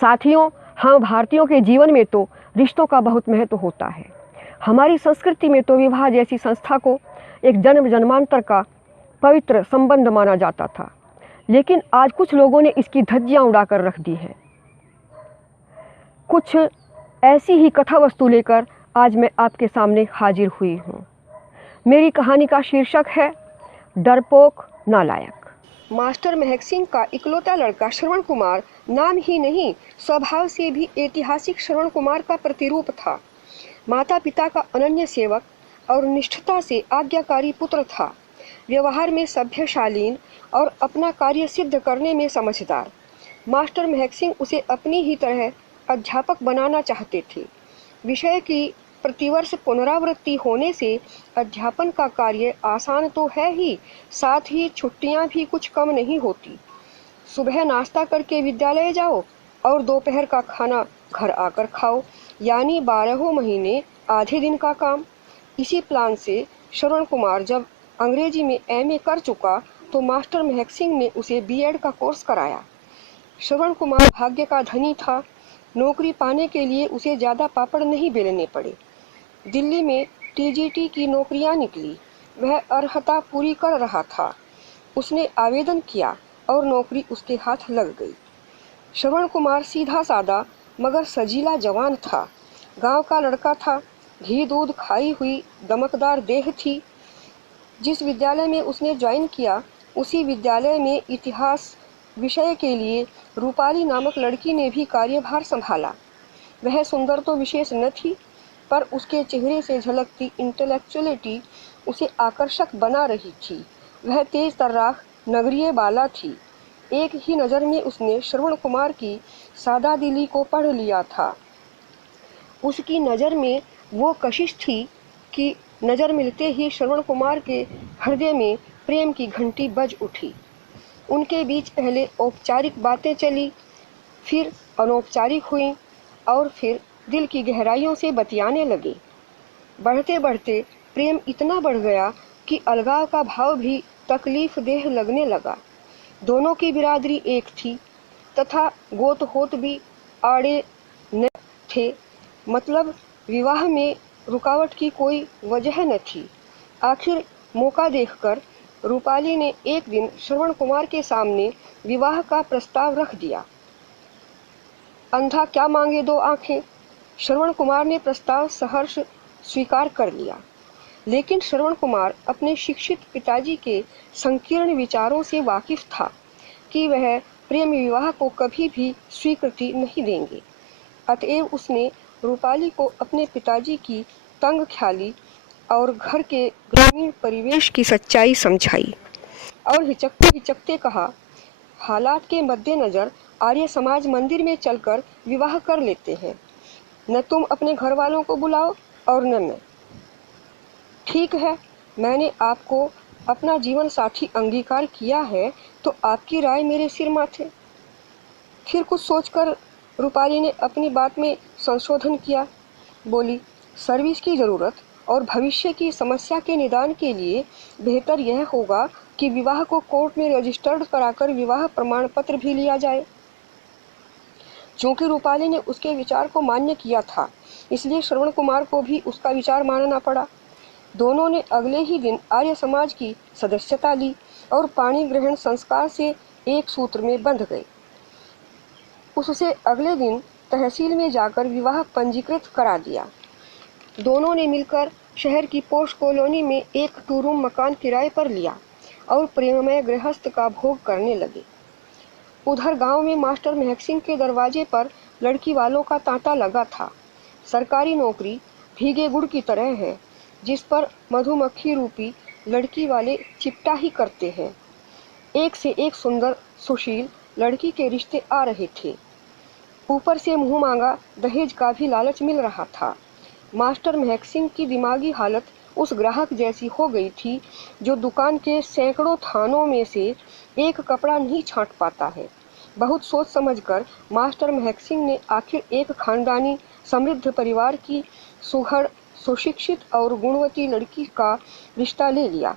साथियों, हम भारतीयों के जीवन में तो रिश्तों का बहुत महत्व होता है। हमारी संस्कृति में तो विवाह जैसी संस्था को एक जन्म जन्मांतर का पवित्र संबंध माना जाता था, लेकिन आज कुछ लोगों ने इसकी धज्जियां उड़ाकर रख दी है। कुछ ऐसी ही कथा वस्तु लेकर आज मैं आपके सामने हाजिर हुई हूँ। मेरी कहानी का शीर्षक है डरपोक नालायक। मास्टर महक सिंह का इकलौता लड़का श्रवण कुमार नाम ही नहीं, स्वभाव से भी ऐतिहासिक श्रवण कुमार का प्रतिरूप था। माता पिता का अनन्य सेवक और निष्ठता से आज्ञाकारी पुत्र था। व्यवहार में सभ्य, शालीन और अपना कार्य सिद्ध करने में समझदार। मास्टर महक सिंह उसे अपनी ही तरह अध्यापक बनाना चाहते थे। विषय की प्रतिवर्ष पुनरावृत्ति होने से अध्यापन का कार्य आसान तो है ही, साथ ही छुट्टियां भी कुछ कम नहीं होती। सुबह नाश्ता करके विद्यालय जाओ और दोपहर का खाना घर आकर खाओ, यानी 12 महीने आधे दिन का काम। इसी प्लान से श्रवण कुमार जब अंग्रेजी में एमए कर चुका तो मास्टर महक सिंह ने उसे बीएड का कोर्स कराया। श्रवण कुमार भाग्य का धनी था। नौकरी पाने के लिए उसे ज़्यादा पापड़ नहीं बेलने पड़े। दिल्ली में टीजीटी की नौकरियां निकली। वह अर्हता पूरी कर रहा था। उसने आवेदन किया और नौकरी उसके हाथ लग गई। श्रवण कुमार सीधा सादा मगर सजीला जवान था। गांव का लड़का था। घी दूध खाई हुई दमकदार देह थी। जिस विद्यालय में उसने ज्वाइन किया उसी विद्यालय में इतिहास विषय के लिए रूपाली नामक लड़की ने भी कार्यभार संभाला। वह सुंदर तो विशेष न थी, पर उसके चेहरे से झलकती इंटेलेक्चुअलिटी उसे आकर्षक बना रही थी। वह तेज तर्राख नगरीय बाला थी। एक ही नज़र में उसने श्रवण कुमार की सादा दिली को पढ़ लिया था। उसकी नज़र में वो कशिश थी कि नज़र मिलते ही श्रवण कुमार के हृदय में प्रेम की घंटी बज उठी। उनके बीच पहले औपचारिक बातें चली, फिर अनौपचारिक हुई और फिर दिल की गहराइयों से बतियाने लगे। बढ़ते बढ़ते प्रेम इतना बढ़ गया कि अलगाव का भाव भी तकलीफ देह लगने लगा। दोनों की बिरादरी एक थी तथा गोत होत भी आड़े न थे। मतलब विवाह में रुकावट की कोई वजह न थी। आखिर मौका देखकर रूपाली ने एक दिन श्रवण कुमार के सामने विवाह का प्रस्ताव रख दिया। अंधा क्या मांगे दो आंखें। श्रवण कुमार ने प्रस्ताव सहर्ष स्वीकार कर लिया, लेकिन श्रवण कुमार अपने शिक्षित पिताजी के संकीर्ण विचारों से वाकिफ था कि वह प्रेम विवाह को कभी भी स्वीकृति नहीं देंगे। अतएव उसने रूपाली को अपने पिताजी की तंग ख्याली और घर के ग्रामीण परिवेश की सच्चाई समझाई और हिचकते हिचकते कहा, हालात के मद्देनजर आर्य समाज मंदिर में चलकर विवाह कर लेते हैं। न तुम अपने घर वालों को बुलाओ और न मैं। ठीक है, मैंने आपको अपना जीवन साथी अंगीकार किया है तो आपकी राय मेरे सिर माथे। फिर कुछ सोचकर रूपाली ने अपनी बात में संशोधन किया। बोली, सर्विस की ज़रूरत और भविष्य की समस्या के निदान के लिए बेहतर यह होगा कि विवाह को कोर्ट में रजिस्टर्ड कराकर विवाह प्रमाण पत्र भी लिया जाए। चूंकि रूपाली ने उसके विचार को मान्य किया था, इसलिए श्रवण कुमार को भी उसका विचार मानना पड़ा। दोनों ने अगले ही दिन आर्य समाज की सदस्यता ली और पाणी ग्रहण संस्कार से एक सूत्र में बंध गए। उससे अगले दिन तहसील में जाकर विवाह पंजीकृत करा दिया। दोनों ने मिलकर शहर की पोस्ट कॉलोनी में एक 2 रूम मकान किराए पर लिया और प्रेममय गृहस्थ का भोग करने लगे। उधर गांव में मास्टर महक सिंह के दरवाजे पर लड़की वालों का तांता लगा था। सरकारी नौकरी भीगे गुड़ की तरह है, जिस पर मधुमक्खी रूपी लड़की वाले चिपटा ही करते हैं। एक से एक सुंदर सुशील लड़की के रिश्ते आ रहे थे। ऊपर से मुंह मांगा दहेज का भी लालच मिल रहा था। मास्टर महक सिंह की दिमागी हालत उस ग्राहक जैसी हो गई थी जो दुकान के सैकड़ों थानों में से एक कपड़ा नहीं छांट पाता है। बहुत सोच समझकर मास्टर महक सिंह ने आखिर एक खानदानी समृद्ध परिवार की सुघड़, सुशिक्षित और गुणवती लड़की का रिश्ता ले लिया।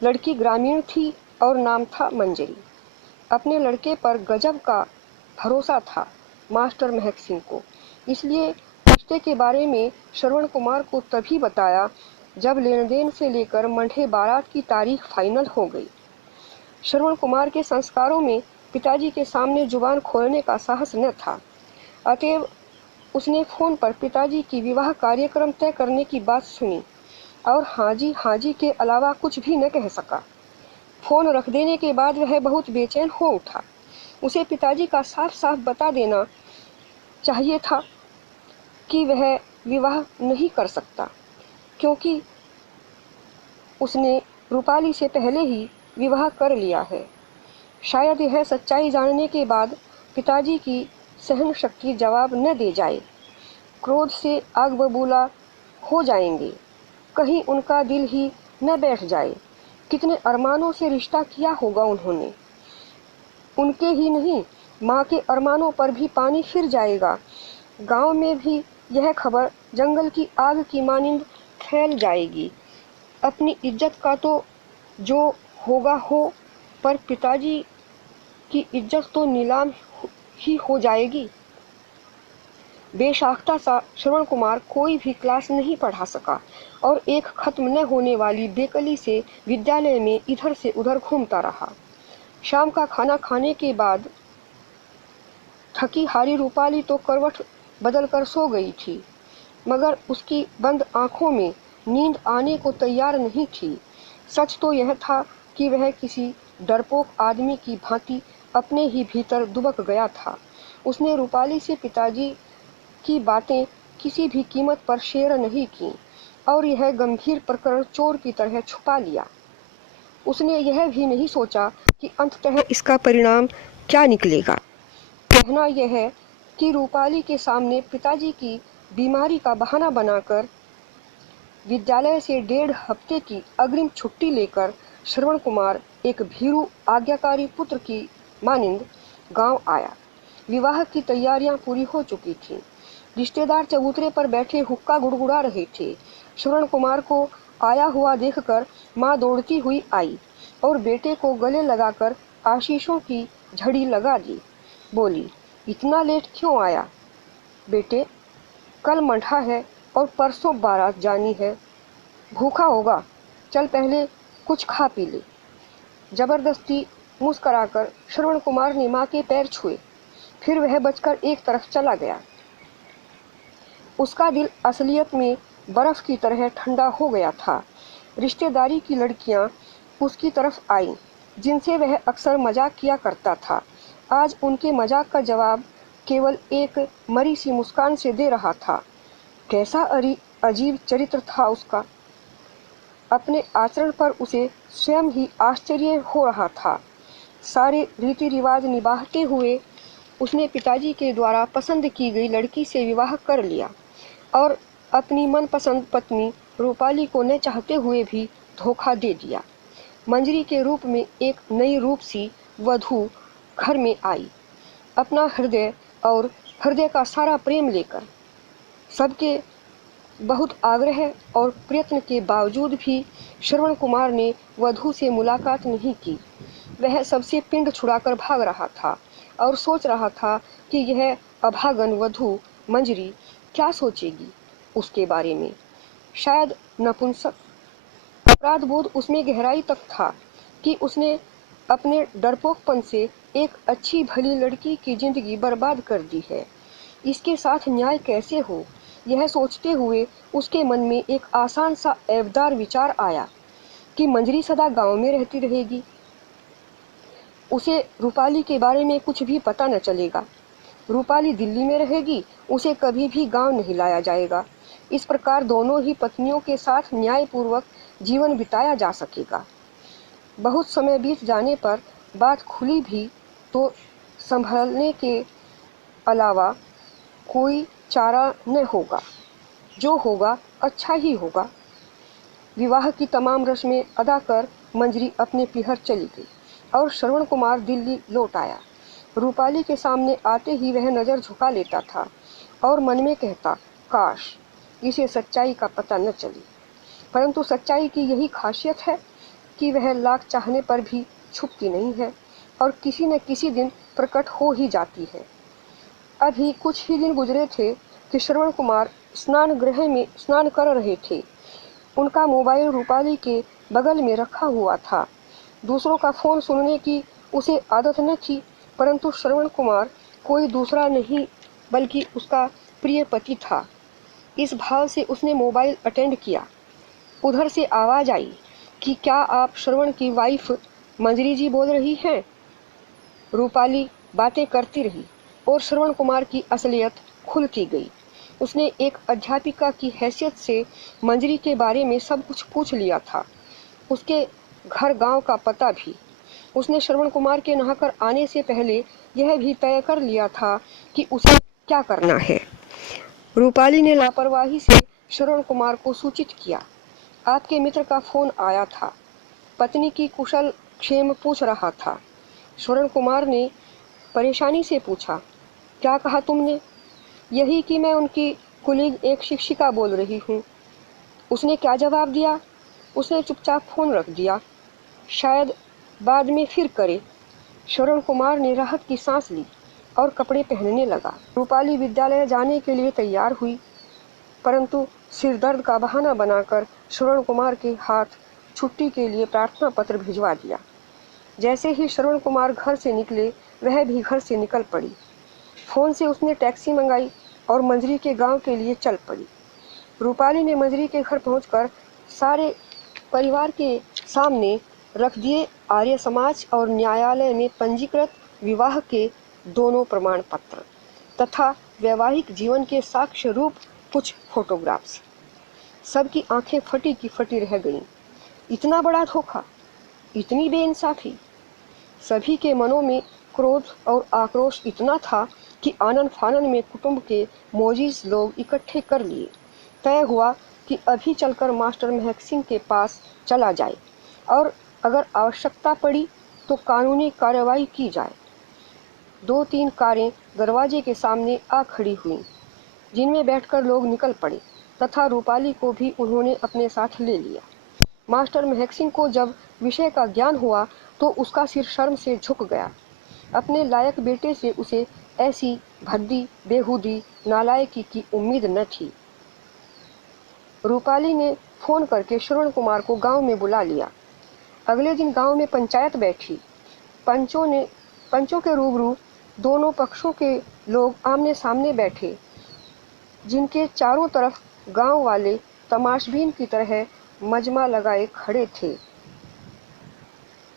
लड़की ग्रामीण थी और नाम था मंजरी। अपने लड़के पर गजब का भरोसा था मास्टर महक सिंह को। इसलिए रिश्ते के बारे में श्रवण कुमार को तभी बताया जब लेन देन से लेकर मंडे बारात की तारीख फाइनल हो गई। श्रवण कुमार के संस्कारों में पिताजी के सामने जुबान खोलने का साहस न था, अतएव उसने फोन पर पिताजी की विवाह कार्यक्रम तय करने की बात सुनी और हाँ जी के अलावा कुछ भी न कह सका। फोन रख देने के बाद वह बहुत बेचैन हो उठा। उसे पिताजी का साफ साफ बता देना चाहिए था कि वह विवाह नहीं कर सकता, क्योंकि उसने रूपाली से पहले ही विवाह कर लिया है। शायद यह सच्चाई जानने के बाद पिताजी की सहन शक्ति जवाब न दे जाए, क्रोध से आग बबूला हो जाएंगे, कहीं उनका दिल ही न बैठ जाए। कितने अरमानों से रिश्ता किया होगा उन्होंने, उनके ही नहीं माँ के अरमानों पर भी पानी फिर जाएगा। गांव में भी यह खबर जंगल की आग की मानिंद फैल जाएगी। अपनी इज्जत का तो जो होगा हो, पर पिताजी की इज्जत तो नीलाम ही हो जाएगी। बेसाख्ता सा श्रवण कुमार कोई भी क्लास नहीं पढ़ा सका और एक खत्म न होने वाली बेकली से विद्यालय में इधर से उधर घूमता रहा। शाम का खाना खाने के बाद थकी हारी रूपाली तो करवट बदल कर सो गई थी, मगर उसकी बंद आंखों में नींद आने को तैयार नहीं थी। सच तो यह था कि वह किसी डरपोक आदमी की भांति अपने ही भीतर दुबक गया था। उसने रूपाली से पिताजी की बातें किसी भी कीमत पर शेयर नहीं की और यह गंभीर प्रकरण चोर की तरह छुपा लिया। उसने यह भी नहीं सोचा कि अंततः इसका परिणाम क्या निकलेगा। कहना यह है कि रूपाली के सामने पिताजी की बीमारी का बहाना बनाकर विद्यालय से 1.5 हफ्ते की अग्रिम छुट्टी लेकर श्रवण कुमार एक भीरू आज्ञाकारी पुत्र की मानिंद गांव आया। विवाह की तैयारियां पूरी हो चुकी थीं। रिश्तेदार चबूतरे पर बैठे हुक्का गुड़गुड़ा रहे थे। श्रवण कुमार को आया हुआ देखकर माँ दौड़ती हुई आई और बेटे को गले लगाकर आशीषों की झड़ी लगा दी। बोली, इतना लेट क्यों आया बेटे? कल मंठा है और परसों बारात जानी है, भूखा होगा, चल पहले कुछ खा पी ले। जबरदस्ती मुस्कराकर श्रवण कुमार ने माँ के पैर छुए, फिर वह बचकर एक तरफ चला गया। उसका दिल असलियत में बर्फ की तरह ठंडा हो गया था। रिश्तेदारी की लड़कियां उसकी तरफ आईं, जिनसे वह अक्सर मजाक किया करता था। आज उनके मजाक का जवाब केवल एक मरी सी मुस्कान से दे रहा था। कैसा अजीब चरित्र था उसका। अपने आचरण पर उसे स्वयं ही आश्चर्य हो रहा था। सारे रीति रिवाज निभाते हुए उसने पिताजी के द्वारा पसंद की गई लड़की से विवाह कर लिया और अपनी मनपसंद पत्नी रूपाली को न चाहते हुए भी धोखा दे दिया। मंजरी के रूप में एक नई रूप सी वधू घर में आई, अपना हृदय और हृदय का सारा प्रेम लेकर। सबके बहुत आग्रह और प्रयत्न के बावजूद भी श्रवण कुमार ने वधू से मुलाकात नहीं की। वह सबसे पिंड छुड़ाकर भाग रहा था और सोच रहा था कि यह अभागन वधू मंजरी क्या सोचेगी उसके बारे में। शायद नपुंसक। अपराध बोध उसमें गहराई तक था कि उसने अपने डरपोकपन से एक अच्छी भली लड़की की जिंदगी बर्बाद कर दी है। इसके साथ न्याय कैसे हो, यह सोचते हुए उसके मन में एक आसान सा ऐबदार विचार आया कि मंजरी सदा गांव में रहती रहेगी, उसे रूपाली के बारे में कुछ भी पता न चलेगा। रूपाली दिल्ली में रहेगी, उसे कभी भी गांव नहीं लाया जाएगा। इस प्रकार दोनों ही पत्नियों के साथ न्यायपूर्वक जीवन बिताया जा सकेगा। बहुत समय बीत जाने पर बात खुली भी तो संभलने के अलावा कोई चारा न होगा। जो होगा अच्छा ही होगा। विवाह की तमाम रस्में अदा कर मंजरी अपने पिहर चली गई और श्रवण कुमार दिल्ली लौट आया। रूपाली के सामने आते ही वह नज़र झुका लेता था और मन में कहता, काश इसे सच्चाई का पता न चले। परंतु सच्चाई की यही खासियत है कि वह लाख चाहने पर भी छुपती नहीं है और किसी न किसी दिन प्रकट हो ही जाती है। अभी कुछ ही दिन गुजरे थे कि श्रवण कुमार स्नान गृह में स्नान कर रहे थे। उनका मोबाइल रूपाली के बगल में रखा हुआ था। दूसरों का फोन सुनने की उसे आदत न थी, परंतु श्रवण कुमार कोई दूसरा नहीं बल्कि उसका प्रिय पति था। इस भाव से उसने मोबाइल अटेंड किया। उधर से आवाज आई कि क्या आप श्रवण की वाइफ मंजरी जी बोल रही हैं? रूपाली बातें करती रही और श्रवण कुमार की असलियत खुलती गई। उसने एक अध्यापिका की हैसियत से मंजरी के बारे में सब कुछ पूछ लिया था, उसके घर गांव का पता भी। उसने श्रवण कुमार के नहाकर आने से पहले यह भी तय कर लिया था कि उसे क्या करना है। रूपाली ने लापरवाही से श्रवण कुमार को सूचित किया, आपके मित्र का फोन आया था, पत्नी की कुशल क्षेम पूछ रहा था। श्रवण कुमार ने परेशानी से पूछा, क्या कहा तुमने? यही कि मैं उनकी कुलीग एक शिक्षिका बोल रही हूँ। उसने क्या जवाब दिया? उसने चुपचाप फोन रख दिया, शायद बाद में फिर करे। श्रवण कुमार ने राहत की सांस ली और कपड़े पहनने लगा। रूपाली विद्यालय जाने के लिए तैयार हुई, परंतु सिर दर्द का बहाना बनाकर श्रवण कुमार के हाथ छुट्टी के लिए प्रार्थना पत्र भिजवा दिया। जैसे ही श्रवण कुमार घर से निकले, वह भी घर से निकल पड़ी। फोन से उसने टैक्सी मंगाई और मंजरी के गांव के लिए चल पड़ी। रूपाली ने मंजरी के घर पहुंचकर सारे परिवार के सामने रख दिए आर्य समाज और न्यायालय में पंजीकृत विवाह के दोनों प्रमाण पत्र तथा वैवाहिक जीवन के साक्ष्य रूप कुछ फोटोग्राफ्स। सबकी आंखें फटी की फटी रह गईं। इतना बड़ा धोखा, इतनी बेइंसाफी। सभी के मनों में क्रोध और आक्रोश इतना था कि आनन फानन में कुटुंब के मोजीज लोग इकट्ठे कर लिए। तय हुआ कि अभी चलकर मास्टर महक सिंह के पास चला जाए और अगर आवश्यकता पड़ी तो कानूनी कार्रवाई की जाए। 2-3 कारें दरवाजे के सामने आ खड़ी हुईं, जिनमें बैठकर लोग निकल पड़े तथा रूपाली को भी उन्होंने अपने साथ ले लिया। मास्टर महक सिंह को जब विषय का ज्ञान हुआ तो उसका सिर शर्म से झुक गया। अपने लायक बेटे से उसे ऐसी भद्दी, बेहूदी, नालायकी की उम्मीद न थी। रूपाली ने फोन करके श्रवण कुमार को गांव में बुला लिया। अगले दिन गांव में पंचायत बैठी। पंचों के रूबरू दोनों पक्षों के लोग आमने सामने बैठे, जिनके चारों तरफ गांव वाले तमाशबीन की तरह मजमा लगाए खड़े थे।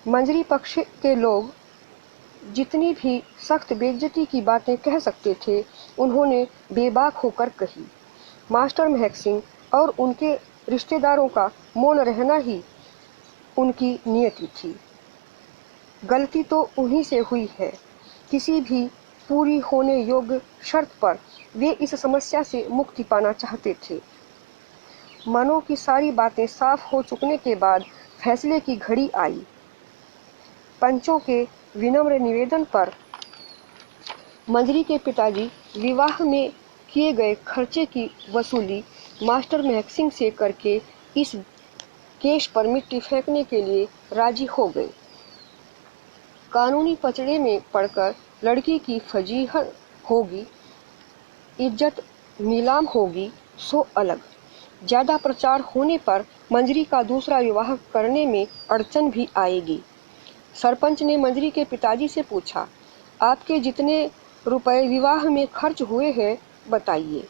मंजरी पक्ष के लोग जितनी भी सख्त बेइज्जती की बातें कह सकते थे, उन्होंने बेबाक होकर कही। मास्टर महक सिंह और उनके रिश्तेदारों का मौन रहना ही उनकी नियति थी। गलती तो उन्हीं से हुई है। किसी भी पूरी होने योग्य शर्त पर वे इस समस्या से मुक्ति पाना चाहते थे। मनों की सारी बातें साफ हो चुकने के बाद फैसले की घड़ी आई। पंचों के विनम्र निवेदन पर मंजरी के पिताजी विवाह में किए गए खर्चे की वसूली मास्टर महक सिंह से करके इस केस पर मिट्टी फेंकने के लिए राजी हो गए। कानूनी पचड़े में पड़कर लड़की की फजीहत होगी, इज्जत नीलाम होगी सो अलग। ज्यादा प्रचार होने पर मंजरी का दूसरा विवाह करने में अड़चन भी आएगी। सरपंच ने मंजरी के पिताजी से पूछा, आपके जितने रुपए विवाह में खर्च हुए हैं बताइए।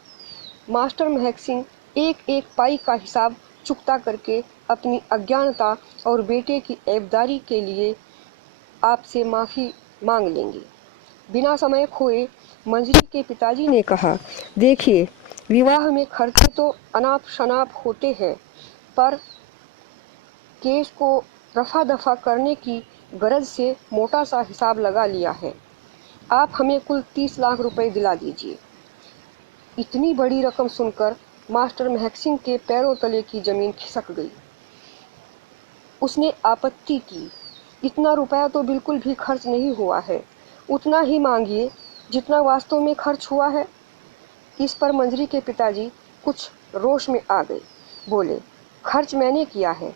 मास्टर महक सिंह एक एक पाई का हिसाब चुकता करके अपनी अज्ञानता और बेटे की ऐबदारी के लिए आपसे माफी मांग लेंगे। बिना समय खोए मंजरी के पिताजी ने कहा, देखिए, विवाह में खर्चे तो अनाप शनाप होते हैं, पर केस को रफा दफा करने की गरज से मोटा सा हिसाब लगा लिया है। आप हमें कुल 30 लाख रुपए दिला दीजिए। इतनी बड़ी रकम सुनकर मास्टर महक सिंह के पैरों तले की जमीन खिसक गई। उसने आपत्ति की, इतना रुपया तो बिल्कुल भी खर्च नहीं हुआ है, उतना ही मांगिए जितना वास्तव में खर्च हुआ है। इस पर मंजरी के पिताजी कुछ रोष में आ गए, बोले, खर्च मैंने किया है,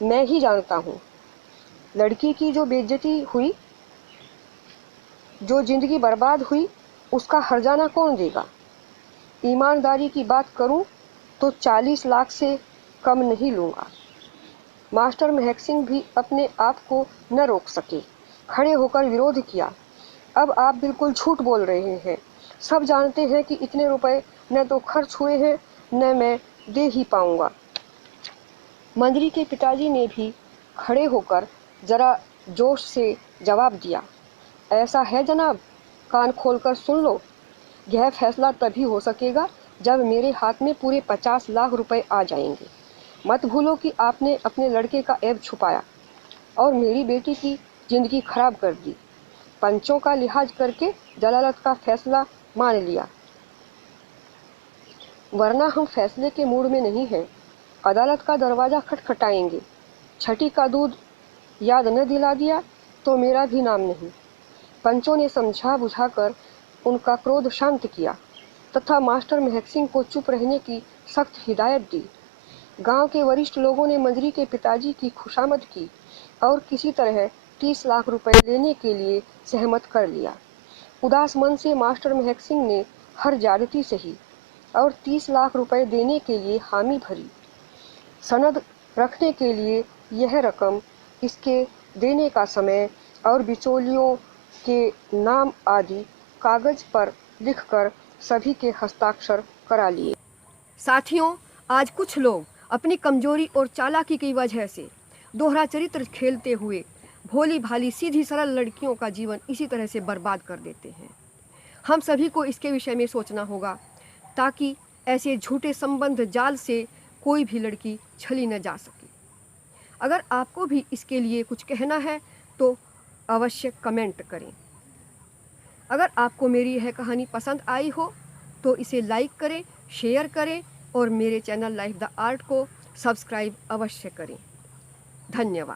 मैं ही जानता हूँ। लड़की की जो बेइज्जती हुई, जो जिंदगी बर्बाद हुई उसका हर्जाना कौन देगा? ईमानदारी की बात करूं तो 40 लाख से कम नहीं लूँगा। मास्टर महक सिंह भी अपने आप को न रोक सके, खड़े होकर विरोध किया। अब आप बिल्कुल झूठ बोल रहे हैं। सब जानते हैं कि इतने रुपए न तो खर्च हुए हैं न मैं दे ही पाऊंगा। मंजरी के पिताजी ने भी खड़े होकर जरा जोश से जवाब दिया, ऐसा है जनाब, कान खोलकर सुन लो। यह फैसला तभी हो सकेगा जब मेरे हाथ में पूरे 50 लाख रुपए आ जाएंगे। मत भूलो कि आपने अपने लड़के का ऐब छुपाया और मेरी बेटी की जिंदगी खराब कर दी। पंचों का लिहाज करके जलालत का फैसला मान लिया, वरना हम फैसले के मूड में नहीं हैं। अदालत का दरवाजा खटखटाएंगे। छठी का दूध याद न दिला दिया तो मेरा भी नाम नहीं। पंचों ने समझा बुझाकर उनका क्रोध शांत किया तथा मास्टर महक सिंह को चुप रहने की सख्त हिदायत दी। गांव के वरिष्ठ लोगों ने मंजरी के पिताजी की खुशामद की और किसी तरह 30 लाख रुपए लेने के लिए सहमत कर लिया। उदास मन से मास्टर महक सिंह ने हर ज्यादती सही और 30 लाख रुपए देने के लिए हामी भरी। सनद रखने के लिए यह रकम, इसके देने का समय और बिचौलियों के नाम आदि कागज पर लिखकर सभी के हस्ताक्षर करा लिए। साथियों, आज कुछ लोग अपनी कमजोरी और चालाकी की वजह से दोहरा चरित्र खेलते हुए भोली भाली सीधी सरल लड़कियों का जीवन इसी तरह से बर्बाद कर देते हैं। हम सभी को इसके विषय में सोचना होगा ताकि ऐसे झूठे संबंध जाल से कोई भी लड़की छली न जा सके। अगर आपको भी इसके लिए कुछ कहना है तो अवश्य कमेंट करें। अगर आपको मेरी यह कहानी पसंद आई हो तो इसे लाइक करें, शेयर करें और मेरे चैनल लाइफ द आर्ट को सब्सक्राइब अवश्य करें। धन्यवाद।